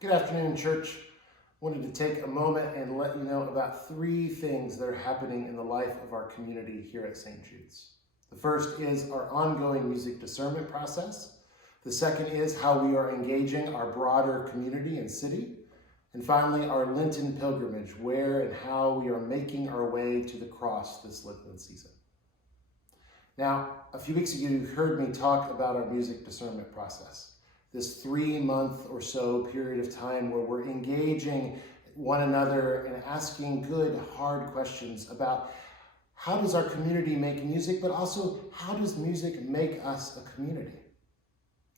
Good afternoon, church. Wanted to take a moment and let you know about three things that are happening in the life of our community here at St. Jude's. The first is our ongoing music discernment process. The second is how we are engaging our broader community and city. And finally, our Linton Pilgrimage, where and how we are making our way to the cross this Lenten season. Now, a few weeks ago, you heard me talk about our music discernment process. This 3-month or so period of time where we're engaging one another and asking good, hard questions about how does our community make music, but also how does music make us a community?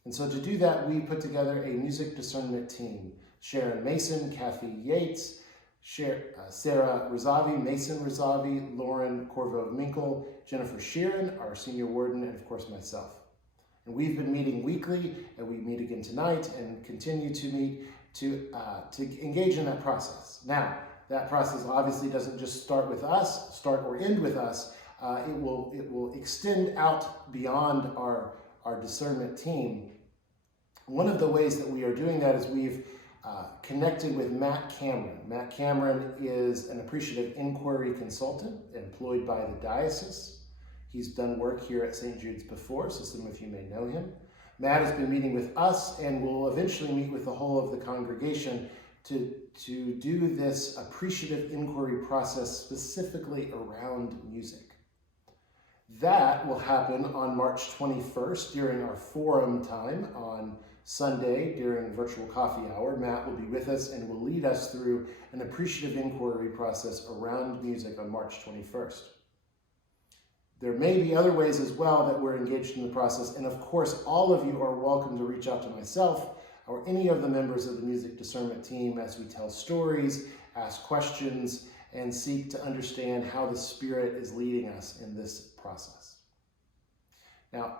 And so to do that, we put together a music discernment team. Sharon Mason, Kathy Yates, Sarah Rizavi, Mason Rizavi, Lauren Corvo-Minkle, Jennifer Sheeran, our senior warden, and of course myself. And we've been meeting weekly, and we meet again tonight and continue to meet to engage in that process. Now, that process obviously doesn't just start or end with us. It will extend out beyond our discernment team. One of the ways that we are doing that is we've connected with Matt Cameron. Matt Cameron is an appreciative inquiry consultant employed by the diocese. He's done work here at St. Jude's before, so some of you may know him. Matt has been meeting with us and will eventually meet with the whole of the congregation to do this appreciative inquiry process specifically around music. That will happen on March 21st during our forum time on Sunday during virtual coffee hour. Matt will be with us and will lead us through an appreciative inquiry process around music on March 21st. There may be other ways as well that we're engaged in the process, and of course, all of you are welcome to reach out to myself or any of the members of the music discernment team as we tell stories, ask questions, and seek to understand how the Spirit is leading us in this process. Now,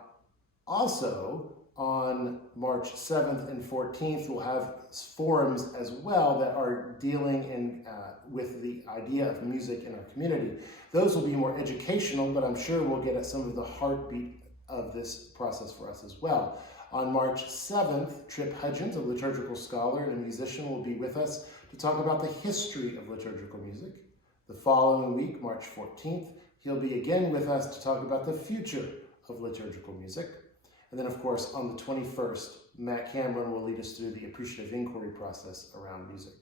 also on March 7th and 14th, we'll have forums as well that are dealing with the idea of music in our community. Those will be more educational, but I'm sure we'll get at some of the heartbeat of this process for us as well. On March 7th, Trip Hudgens, a liturgical scholar and a musician, will be with us to talk about the history of liturgical music. The following week, March 14th, he'll be again with us to talk about the future of liturgical music. And then, of course, on the 21st, Matt Cameron will lead us through the appreciative inquiry process around music.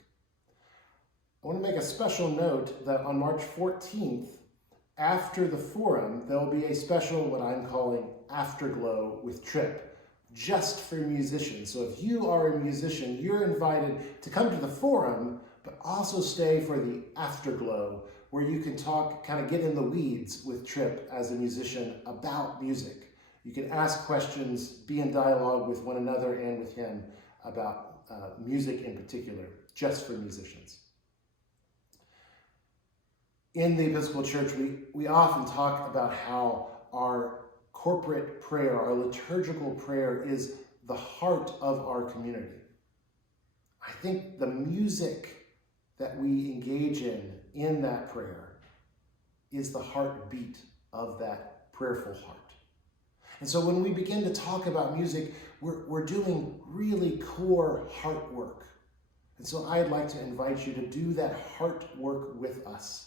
I want to make a special note that on March 14th, after the forum, there'll be a special, what I'm calling, Afterglow with Trip, just for musicians. So if you are a musician, you're invited to come to the forum, but also stay for the Afterglow, where you can talk, kind of get in the weeds with Trip as a musician about music. You can ask questions, be in dialogue with one another and with him about music in particular, just for musicians. In the Episcopal Church, we often talk about how our corporate prayer, our liturgical prayer, is the heart of our community. I think the music that we engage in that prayer is the heartbeat of that prayerful heart. And so when we begin to talk about music, we're doing really core heart work. And so I'd like to invite you to do that heart work with us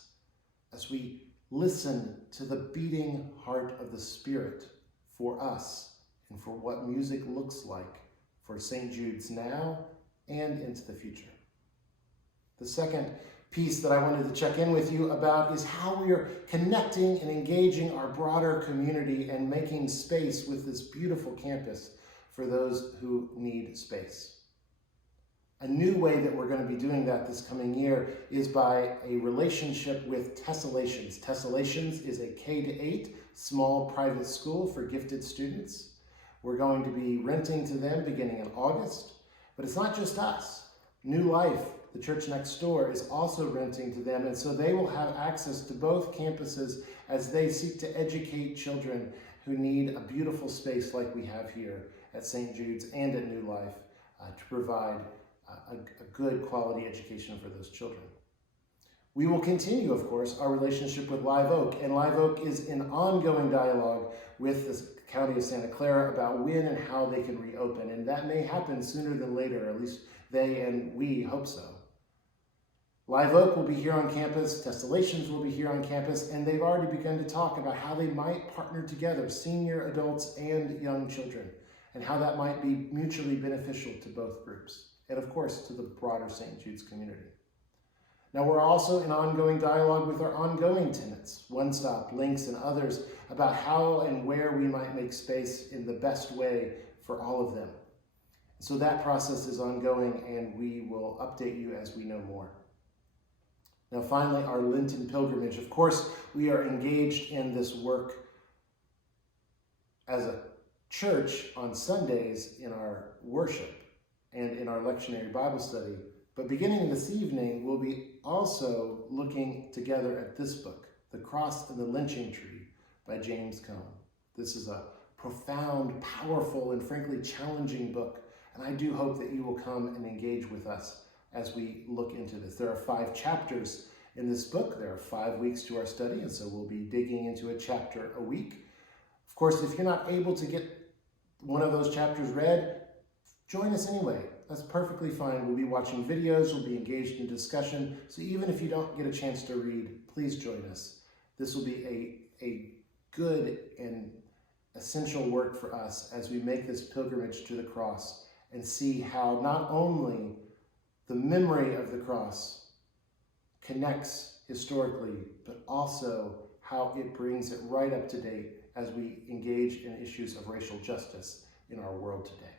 as we listen to the beating heart of the Spirit for us and for what music looks like for St. Jude's now and into the future. The second piece that I wanted to check in with you about is how we are connecting and engaging our broader community and making space with this beautiful campus for those who need space. A new way that we're going to be doing that this coming year is by a relationship with Tessellations. Tessellations is a K-8 small private school for gifted students. We're going to be renting to them beginning in August, but it's not just us. New Life, the church next door, is also renting to them, and so they will have access to both campuses as they seek to educate children who need a beautiful space like we have here at St. Jude's and at New Life to provide a good quality education for those children. We will continue, of course, our relationship with Live Oak, and Live Oak is in ongoing dialogue with the County of Santa Clara about when and how they can reopen, and that may happen sooner than later, at least they and we hope so. Live Oak will be here on campus, Tessellations will be here on campus, and they've already begun to talk about how they might partner together, senior adults and young children, and how that might be mutually beneficial to both groups, and of course to the broader St. Jude's community. Now, we're also in ongoing dialogue with our ongoing tenants, One Stop, Links, and others, about how and where we might make space in the best way for all of them. So that process is ongoing, and we will update you as we know more. Now, finally, our Linton Pilgrimage. Of course, we are engaged in this work as a church on Sundays in our worship and in our lectionary Bible study. But beginning this evening, we'll be also looking together at this book, The Cross and the Lynching Tree by James Cone. This is a profound, powerful, and frankly challenging book, and I do hope that you will come and engage with us as we look into this. There are 5 chapters in this book. There are 5 weeks to our study, and so we'll be digging into a chapter a week. Of course, if you're not able to get one of those chapters read, join us anyway. That's perfectly fine. We'll be watching videos, we'll be engaged in discussion, so even if you don't get a chance to read, please join us. This will be a good and essential work for us as we make this pilgrimage to the cross and see how not only the memory of the cross connects historically, but also how it brings it right up to date as we engage in issues of racial justice in our world today.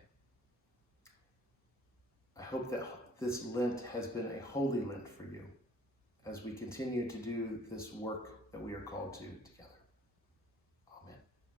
I hope that this Lent has been a holy Lent for you as we continue to do this work that we are called to together.